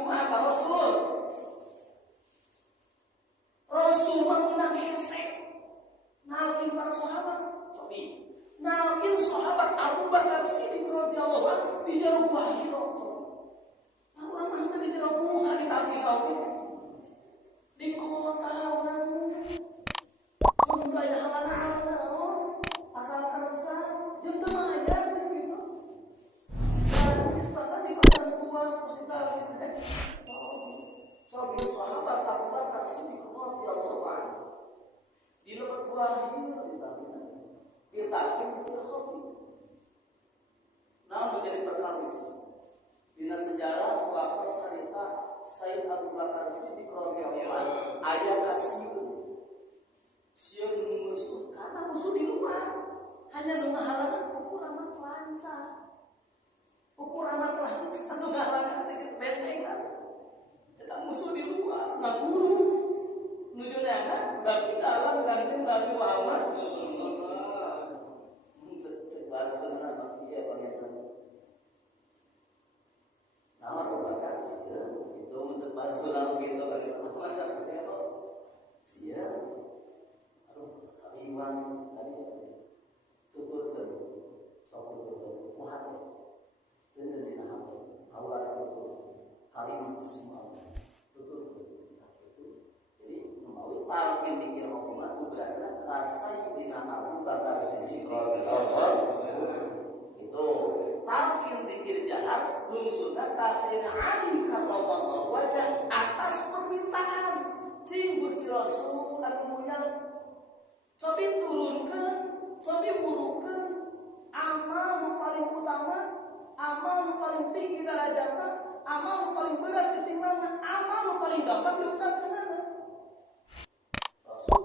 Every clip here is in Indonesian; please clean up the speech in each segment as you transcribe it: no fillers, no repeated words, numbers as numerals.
kumaha ka Rasul. Rasul mengundang hese. Nalkin para sahabat. Cobi. Nalkin sahabat Abu Bakar Siddiq radhiyallahu anhu di Jaruk Wahiro. Orang mah di Jaruk Muha di Talkin. Di kota orang. Jeung gaya halanan naon asal karsa jeung teu mayar begitu. Dan disepakati di pasar tua posita cobi sahabat Abu Bakar Siddiq radhiyallahu anhu. Di dekat Wahiro ditalkin khofi. Namun menjadi perkawis. Dina sejarah waktu cerita Sayyid Abu Bakar Siddiq radhiyallahu anhu aya kasieun. Sieun musuh karena musuh di luar. Hanya nu ngahalangan ukuran mah lancar. Ukuran mah lancar nu ngahalangan teh benteng kan. Eta musuh di luar ngaguru. Nuju nana bagi dalam Kanjeng Nabi Muhammad sebenarnya iya bagian nah Abu Bakar itu untuk basulan gitu bagi teman-teman sia aduh kalimat tadi tuturkeun sok tuturkeun kuat teu dina hati awal kalimat semua tuturkeun itu jadi mau talqin dikir hukumat ugrana ka Sayyidina Abu Bakar Siddiq radhiyallahu itu talqin dikir jahat lungsurna ka Sayyidina Ali karramallahu wajah atas permintaan cing Gusti Rasul anu mulia cobi turunkeun cobi burukeun amal nu paling utama amal nu paling tinggi derajatna amal nu paling berat ketimbang amal nu paling gampang diucapkeun Rasul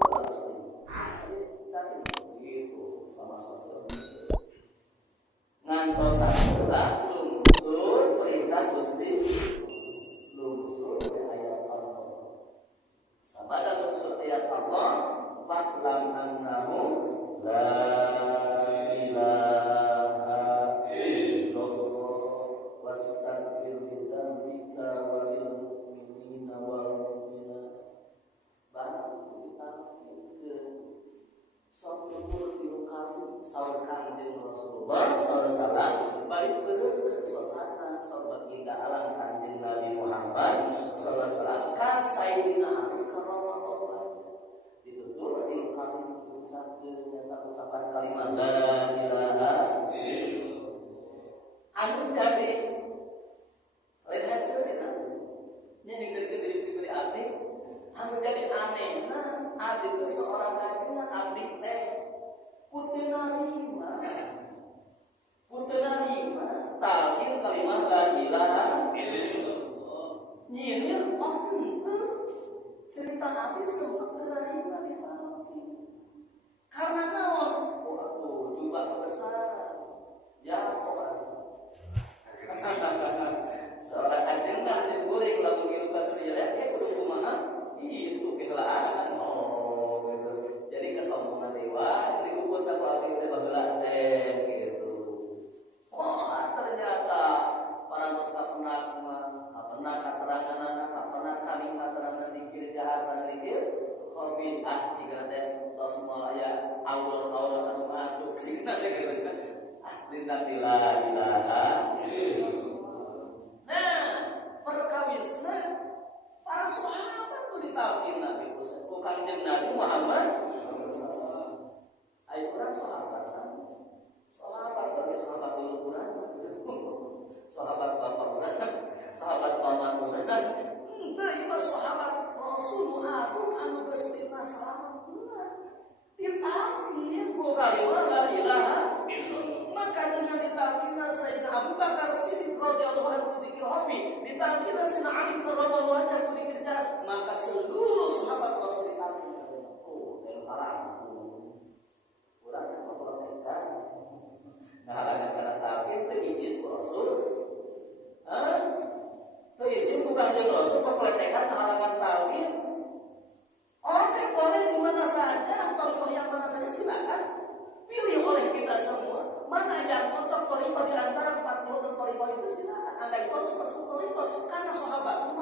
tapi begitu sama sosok ngantos salah lungsur perintah Gusti lungsur ayat Allah sabada lungsur ayat Allah fa'lam annahu la ilaha illallah wastaghfir li dzambika wa lil mu'minina wal mu'minat saur Kanjeng Rasulullah sallallahu alaihi wasallam bari beureukeun socana sahabat indah alam Kanjeng Nabi Muhammad sallallahu alaihi wasallam ka Sayyidina Ali karramallahu wajhah ditutur ilmu kami ucapkeun nyata ucapan kalimat la ilaha illallah anu jadi lain hasilna nyanyi sedikit dari pribadi abdi anu jadi anehna abdi itu seorang kajian abdi teh kutenarima talqin kalimat la ilaha illallah nyinir cerita Nabi sempat terima ditalqin karena naon waduh jumlah kebesaran jatuh seorang kajian ngasih guling lagu gitu pasriya kudu kumaha itu kehelaan gitu jadi kesombongan dewa dikubur tak abdi teh baheula teh gitu ternyata para pernah keterangan pernah kami keterangan dikir jahasan dikir khorbin cigana teh tos mulaya awal anu masuk sina teh linda la ilaha illallah. Nah perkawisna para sahabat tuh ditalqin Nabi ku Kanjeng Nabi Muhammad sallallahu alaihi wasallam ai urang sahabat bagi sahabat dulu urang sahabat bapak urang sahabat mama urang teu ieu sahabat Rasulullah anu geus dina selamat ditalqin ku kalimat la ilaha illallah maka dengan ditalqinna Sayyidina Abu Bakar Siddiq radhiyallahu anhu dikir hobi ditalqinna Sayyidina Ali karramallahu wajhahu dikir jahat maka seluruh sahabat Rasul ditalqin dan haram urang memperhatikan nah kadang-kadang talqin teu izin ku Rasul teu izin ku Kanjeng Rasul mempeletikan halangan talqin oke boleh di mana saja atau yang mana saja silakan pilih oleh kita semua mana yang cocok toriko di antara 40 toriko itu silakan anda itu harus masuk toriko karena sahabat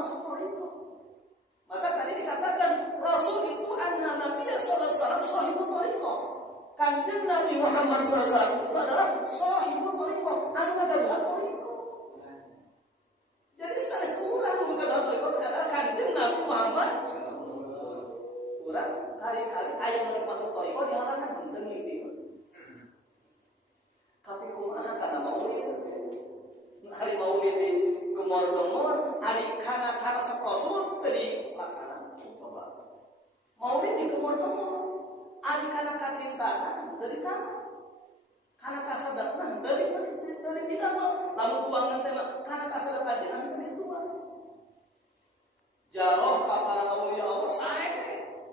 Muhammad SAW itu adalah sahibul thariqah, anu ngagaduhan thariqah. Jadi sanes urang nu ngagaduhan thariqah adalah Kanjeng Nabi Muhammad. Urang kali-kali aya nu masuk thariqah dihalangan henteu ngimpi. Tapi kumaha kana maulid? Hari maulid di gemor-gemor, hari kana saprosul tadi laksana. Coba. Maulid di gemor-gemor, hari kana kacintaan dari cara. Kana kasadaqna dari pidama. Lamun tuangan tema kana kasadaqna dari tuan. Jauh ka para wali Allah sae.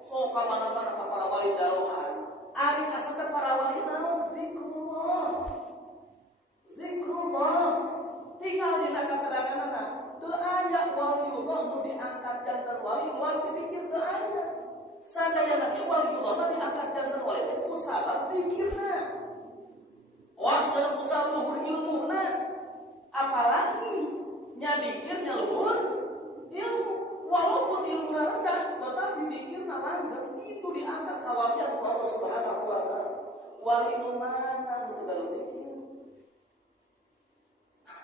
So ka mana-mana ka para wali jauhan. Ari kasadaq para wali naon zikrullah. Tinggal di kata-kata teu aya waliullah nu diangkat janten wali dipikir teu aya. Sadayana ge waliullah diangkat janten wali teh ku sabab pikirna. Wah cenah ku sabab luhur ilmuna. Apalagi nya pikirnya luhur ilmu. Walaupun ilmuna rendah tetapi pikirna langgeng itu diangkat ka wali Allah Subhanahu wa taala. Wali nu mana nu teu pikir?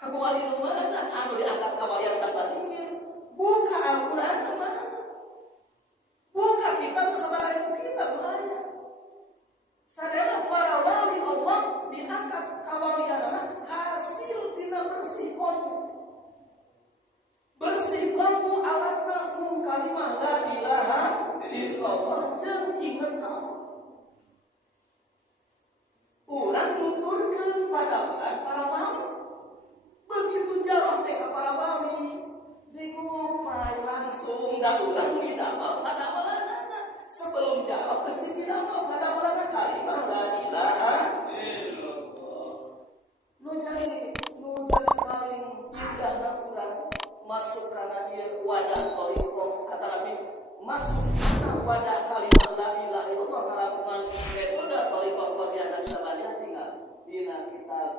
Wali nu mana anu diangkat ka wali tanpa pikir? Buka Al-Qur'an mana? Buka kitab sabaraha ilmu kita aya. Sadaya para wali Allah diangkat ka wali adalah hasil tina bersih qalbu. Bersih qalbu alatna kalimah la ilaha illallah jeung inget Allah. Urang nuturkeun pada para wali. Begitu jarah teh ka para wali, digupai langsung da urang midamel kana malanana. Sebelum jarah geus dipidamel kana malanana kalimah la ilaha illallah. Nu jadi paling indahna urang masuk kana ieu wadah thariqah kata Nabi, masuk kana wadah kalimah la ilaha illallah ngalakuan metode thariqah qadriyah sabariyah tinggal dina kitab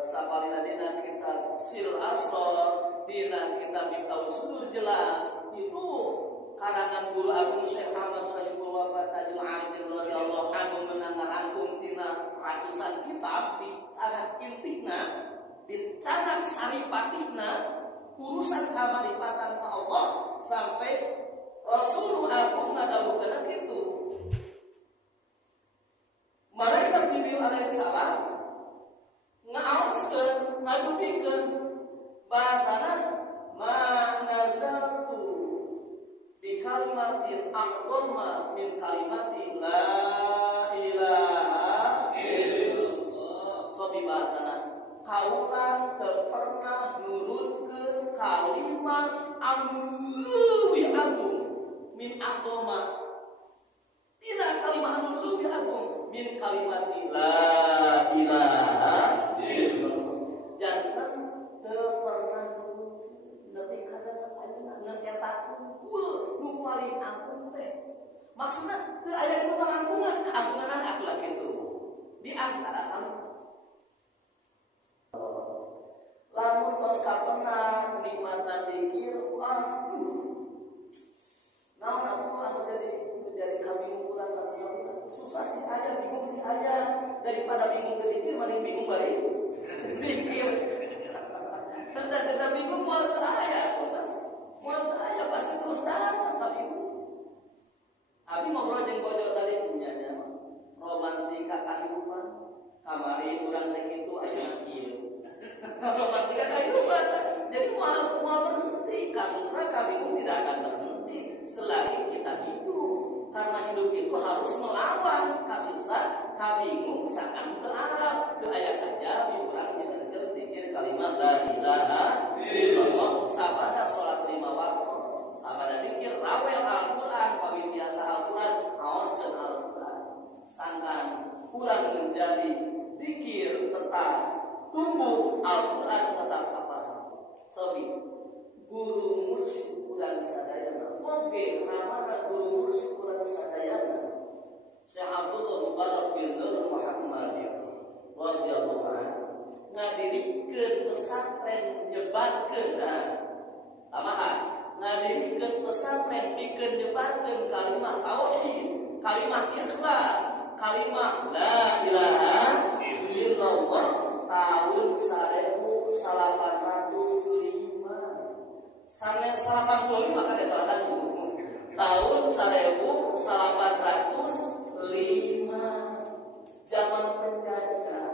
saparina dina kitab Sirul Asrar, dina kitab Miftahul Sudur jelas itu karangan guru agung Syekh Ahmad Sahibul Wafat Tajul Arifin radhiyallahu anhu menanggung tina ratusan kitab di canak intina, di canak saripatina urusan kamaripatan ka Allah sampai Rasulullah agung ngadawukeun kitu. Malaikat Jibril alaihi salam ngaoskeun ngadugikeun bahasana ma nazaltu bi kalimatin aqdama min kalimati la ilaha illallah. Cobi bahasana kaulah teu pernah nurunkeun kalimat anu leuwih agung min aqdama tina kalimat anu leuwih agung min kalimati la ilaha jantan teu pernah nepi kana ayeuna ngetakeun nu paling agung teh. Maksudna teu aya nu pangagungan keagungan atuh kitu. Di antara kamu lamun tos kapenah nikmatna zikir, aduh. Naon atuh jadi kabingungan bangsa susah sih aya bingung sih aya daripada bingung zikir mending bingung bari zikir. Kita bingung mau aya pasti terus datang tapi abi ngobrol jeung bojo tadi punya romantika kehidupan kamari urang teh kitu aya kieu. Romantika kehidupan jadi moal berhenti kasusah kabingung tidak akan berhenti selagi kita hidup karena hidup itu harus melawan kasusah kabingung sakan teu arab teu aya kajabi urang nyeunkeun zikir kalimat la ilaha illallah sabada salat 5 waktu sabada zikir rawel Al-Qur'an pamitiasa Al-Qur'an aoskeun Al-Qur'an sangkan urang menjadi zikir tetap tumbuh Al-Qur'an tetap apa cobi guru mursyid urang sadayana oge namana guru mursyid urang sadayana Syekh Abdullah Mubarak bin Nur Muhammad radhiyallahu anhu ngadirikeun pesantren nyebarkeun tambahan ngadirikeun pesantren pikeun nyebarkeun kalimat tauhid, kalimat ikhlas, kalimah la ilaha illallah tahun 1805. Sanes 85 kan ya salah tahun 1805 zaman penjajah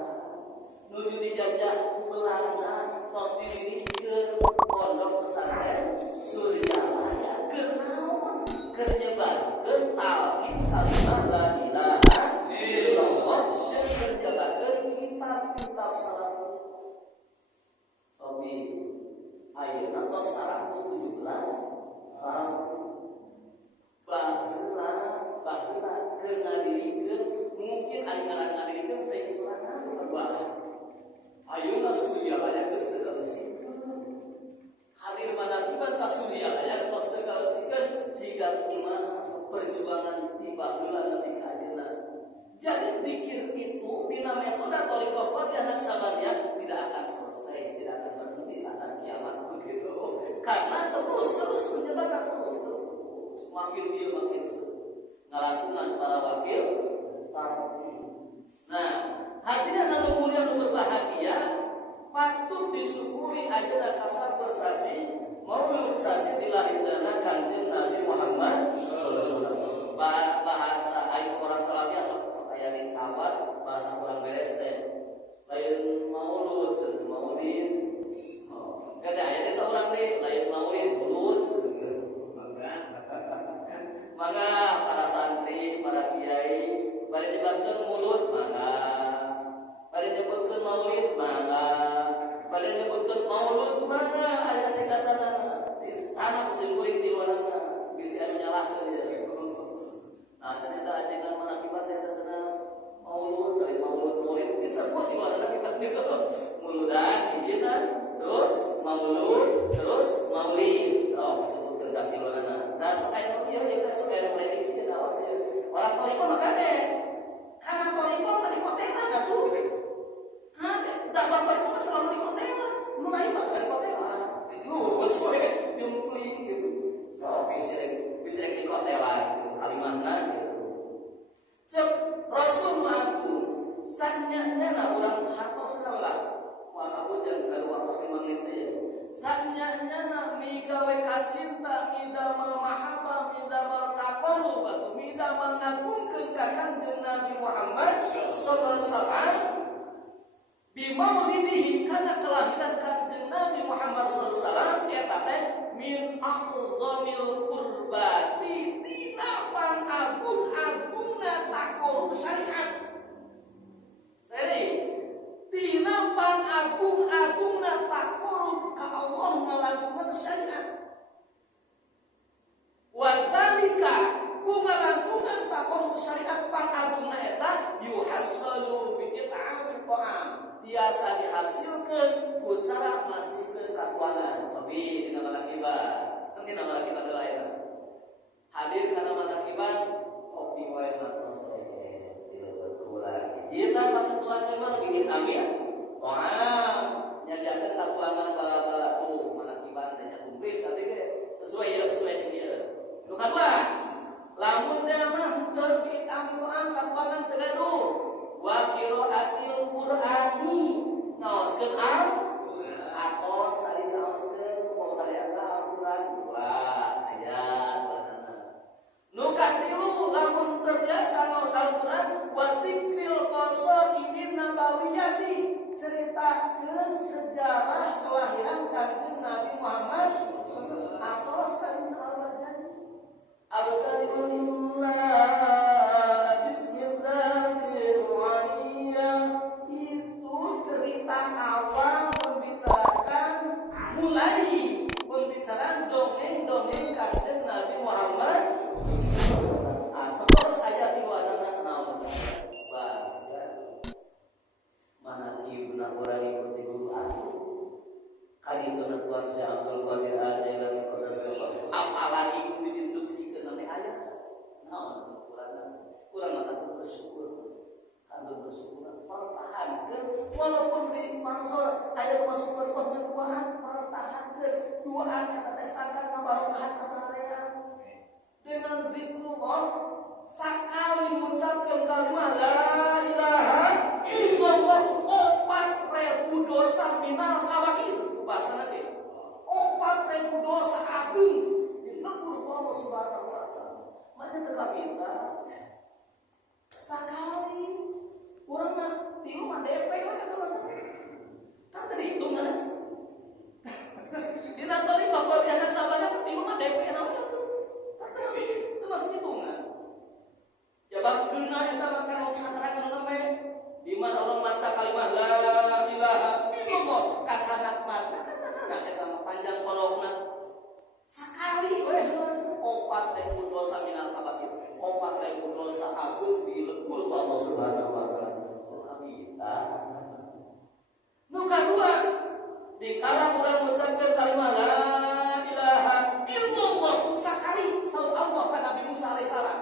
nuju dijajah Belanda tos didirikeun pondok pesantren Suryalaya keur naon keur nyebarkeun talqin kalimah la ilaha illallah jeung keur nyebarkeun kitab-kitab salafus. Tapi ayeuna tos 117 tahun baheula keur ngadirikeun mungkin aya ngadirikeun teh sorangan berbalah. Ayeuna Suryalaya geus teu kalusikeun. Hadir manakiban ka Suryalaya tos teu kalusikeun jiga kumaha perjuangan ti baheula nepi ka ayeuna. Jadi zikir itu dina metode thariqah Qadiyah Naqsabandiyah tidak akan selesai, tidak akan berhenti sampai kiamat begitu. Karena terus menyebar terus. Makin dia makin ngalakukan para wakil tarbi. Nah, hadirin anu mulia anu berbahagia, patut disyukuri ayeuna kasar bersasi maulud sasi dilahirkeunna Kanjeng Nabi Muhammad sallallahu alaihi wasallam. Bahasa aing orang salafiyah sok aya di sahabat bahasa kurang beres teh. Lain maulud jeung maulid. Kada aya teh saurang deui lain maulid maulud. Maka para santri, para kiai bari nyebutkeun mulut maka bari nyebutkeun maulid maka bari nyebutkeun maulud maka aya singkatanana di sana kucing kuring di luarna bisi anu nyalahkeun ya. Nah ternyata ajengan manakibat eta cenah maulud dari maulud disebut di luarna kitab itu muludan hiji terus maulud terus maulid disebutkeun di luarna. Nah sakaya ieu eta sakaya prediksi dakwah teh orang thariqah makane karena thariqah mah di kotelan atuh. Dakwah thariqah selalu di kotelan. Nu lain mah di kotelan. Lurus we jungkling gitu. So bisa di kotelan kalimahna gitu. Cek Rasul aku sanyanya urang hartos lah. Maka pujan kalau hartos 5 menit ya. Sanyanya migawe kacinta, midamal mahabbah, midamal taqarrub, midamal ngagungkeun ka Kanjeng Nabi Muhammad sallallahu alaihi wasallam. Bimaulidihi kana kelahiran Kanjeng Nabi Muhammad sallallahu alaihi wasallam eta teh min a'zamil qurbati tina pangagung-agungna taqarrub syariat. Seri tina pangagung-agungna taqarrub ka Allah ngalakukeun syariat. Wa zalika kumalakukeun taqarrub syariat pangagungna eta yuhassalu bi it'amil ta'am. Biasa dihasilkan ku cara masihkeun kakuangan. Cobi dina manakibat. Kan dina manakibat lain. Hadir kana manakibat kopi wae matos dileuweut ulah. Ieu tah matulanna mah bikin amil. Orang nyadiakeun kakuangan bala-bala tuh manakibat teh komplit tapi ge sesuai ieu. Nu kadua, lamun teh mah teu bikin amil kakuangan teu gaduh. Wa qiraatil Qur'ani ngaoskeun atos ari ngaoskeun mau kalian Al-Qur'an dua ayat lanana. Nu katilu lamun terbiasa ngaos Al-Qur'an wa dzikril qasaidin nabawiyati ceritakeun sejarah kelahiran Kanjeng Nabi Muhammad atos ari Al-Qur'an. Abtaliulillah awal membicarakan dongeng Kanjeng Nabi Muhammad terus ayat iwanana naon baca mana ibna urang ikuti guru aku kadituna Tuan Syekh Abdul Qadir Al-Jailani qadasa apalagi kudu diinstruksikeun oleh ayat naon kurang mata bersyukur kantor bersyukur pertahankan walaupun di mangsor ayat masuk thariqah berduaan pertahankan duaan kata tesakan ngabarokahan kasarean dengan zikrullah sakali mengucapkan kalimat la ilaha illallah 4.000 dosa minal kabair. Bahasa nanti 4.000 dosa agung dilebur ku Allah Subhanahu wa taala. Mana teu kapita sakali urang mah tilu mah DP we teman-teman. Kan teu dihitung kan. Dina tori bapak di anak sabana tilu mah DP naon atuh. Kan teu masuk hitungan. Jabak geuna eta mah kana katarakeun nama di mana orang baca kalimat la ilaha illallah kacadak mana kan kacadak eta mah panjang pondokna sakali we 4.000 dosa minal kabair 4.000 dosa agung dilebur ku Allah Subhanahu wa taala. Nu kadua dikala urang mengucapkan kalimat la ilaha illallah sakali saur Allah ka Nabi Musa alaihi salam,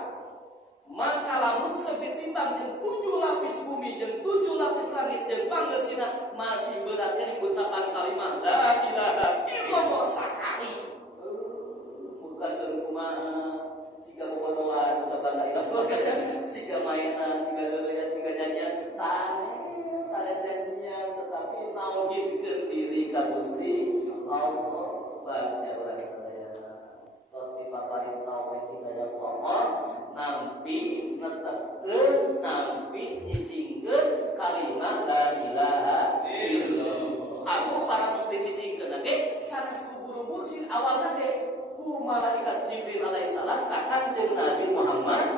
maka lamun sebetimbang jeung 7 lapis bumi jeung 7 lapis langit jeung panggeusina masih berat ini ucapan kalimat la ilaha illallah sakali. Bukan kumaha jika bobodohan ucapan la ilaha illallah jika mainan jika leuleut jika nyanyian sanes nyanyian tetapi naudikeun diri ka Gusti Allah banyak orang saya tos dipapari tauhid hidayah Allah nampi netepkeun nampi nyicingkeun kalimat la ilaha illallah. Aku para mesti cicingkeun ge sanes kuburu-buru sin awalna ge ku malaikat Jibril alaihi salam ka Kanjeng Nabi Muhammad